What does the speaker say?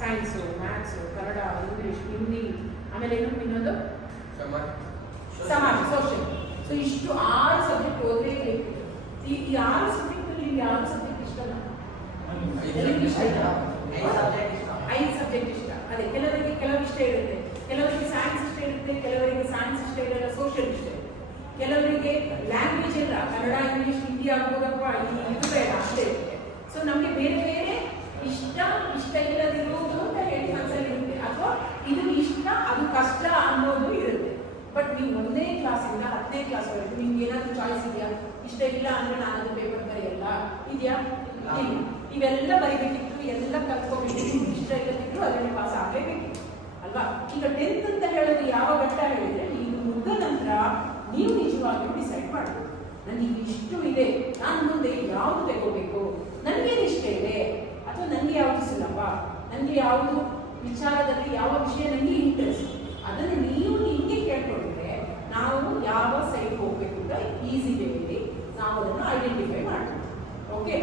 Science, maths, Kannada, English, Hindi, ಆಮೇಲೆ ಇನ್ನೊಂದು ಸಮಾಜ, ಸೋಷಿಯಲ್. ಸೊ ಇಷ್ಟು 6 ಸಬ್ಜೆಕ್ಟ್ ಓದಲೇ ಬೇಕು. ಈ 6 ಸಬ್ಜೆಕ್ಟಲ್ಲಿ ನಿಮ್ಗೆ ಯಾವ ಸಬ್ಜೆಕ್ಟ್ ಇಷ್ಟನಾ? 5 ಸಬ್ಜೆಕ್ಟ್ ಇಷ್ಟ. ಅದೇ ಕೆಲವರಿಗೆ ಕೆಲವು ಇಷ್ಟ ಇರುತ್ತೆ, ಕೆಲವರಿಗೆ ಸೈನ್ಸ್ ಇಷ್ಟ ಇರುತ್ತೆ, ಕೆಲವರಿಗೆ ಸೈನ್ಸ್ ಇಷ್ಟ ಇರಲ್ಲ, ಸೋಷಿಯಲ್ ಇಷ್ಟ ಇರುತ್ತೆ. ಕೆಲವರಿಗೆ ಲ್ಯಾಂಗ್ವೇಜ್ ಇಲ್ಲ, ಕನ್ನಡ, ಇಂಗ್ಲೀಷ್, ಹಿಂದಿ ಆಗ್ಬೋದಪ್ಪ, ಇದು ಬೇಡ ಅಷ್ಟೇ ಇರುತ್ತೆ. ಸೊ ನಮಗೆ ಬೇರೆ ಬೇರೆ ಇಷ್ಟ ಇಲ್ಲದಿರುವುದು ಅಂತ ಹೇಳಿ ಮನಸ್ಸಲ್ಲಿ ಇರುತ್ತೆ, ಅಥವಾ ಇದು ಇಷ್ಟ ಅದು ಕಷ್ಟ ಅನ್ನೋದು ಇರುತ್ತೆ. ಬಟ್ ನೀವು 1ನೇ ಕ್ಲಾಸಿಂದ 10ನೇ ಕ್ಲಾಸ್ವರೆಗೂ ನಿಮ್ಗೆ ಏನಾದರೂ ಚಾಯ್ಸ್ ಇದೆಯಾ? ಇಷ್ಟ ಇಲ್ಲ ಅಂದ್ರೆ ನಾನು ಅದು ಪೇಪರ್ ಬರೆಯಲ್ಲ ಇದೆಯಾ? ಇಲ್ಲ. ಇವೆಲ್ಲ ಬರೀಬೇಕಿತ್ತು, ಎಲ್ಲ ಕಲ್ತ್ಕೋಬೇಕಿತ್ತು, ಇಷ್ಟ ಇಲ್ಲದಿದ್ರು ಅದನ್ನೇ ಪಾಸ್ ಆಗಲೇಬೇಕಿತ್ತು ಅಲ್ವಾ? ಈಗ 10th ಅಂತ ಹೇಳೋದು ಯಾವ ಘಟ್ಟ ಹೇಳಿದ್ರೆ, ಇದು ಮುಗಿದ ನಂತರ ನೀವು ನಿಜವಾಗಿಯೂ ಡಿಸೈಡ್ ಮಾಡಬೇಕು. ನನಗೆ ಇಷ್ಟು ಇದೆ, ನಾನು ಮುಂದೆ ಯಾವುದು ತಗೋಬೇಕು, ನನಗೇನು ಇಷ್ಟ ಇದೆ, ಅಥವಾ ನನಗೆ ಯಾವುದು ಸುಲಭ, ನನಗೆ ಯಾವುದು ವಿಚಾರದಲ್ಲಿ ಯಾವ ವಿಷಯ ನನಗೆ ಇಂಟ್ರೆಸ್ಟ್, ಅದನ್ನು ನೀವು ನಿಮಗೆ ಕೇಳ್ಕೊಂಡಿದ್ರೆ ನಾವು ಯಾವ ಸೈಡ್ ಹೋಗ್ಬೇಕು ಅಂತ ಈಸಿ ವೇಯಲ್ಲಿ ನಾವು ಅದನ್ನು ಐಡೆಂಟಿಫೈ ಮಾಡ್ತೀವಿ. ಓಕೆ.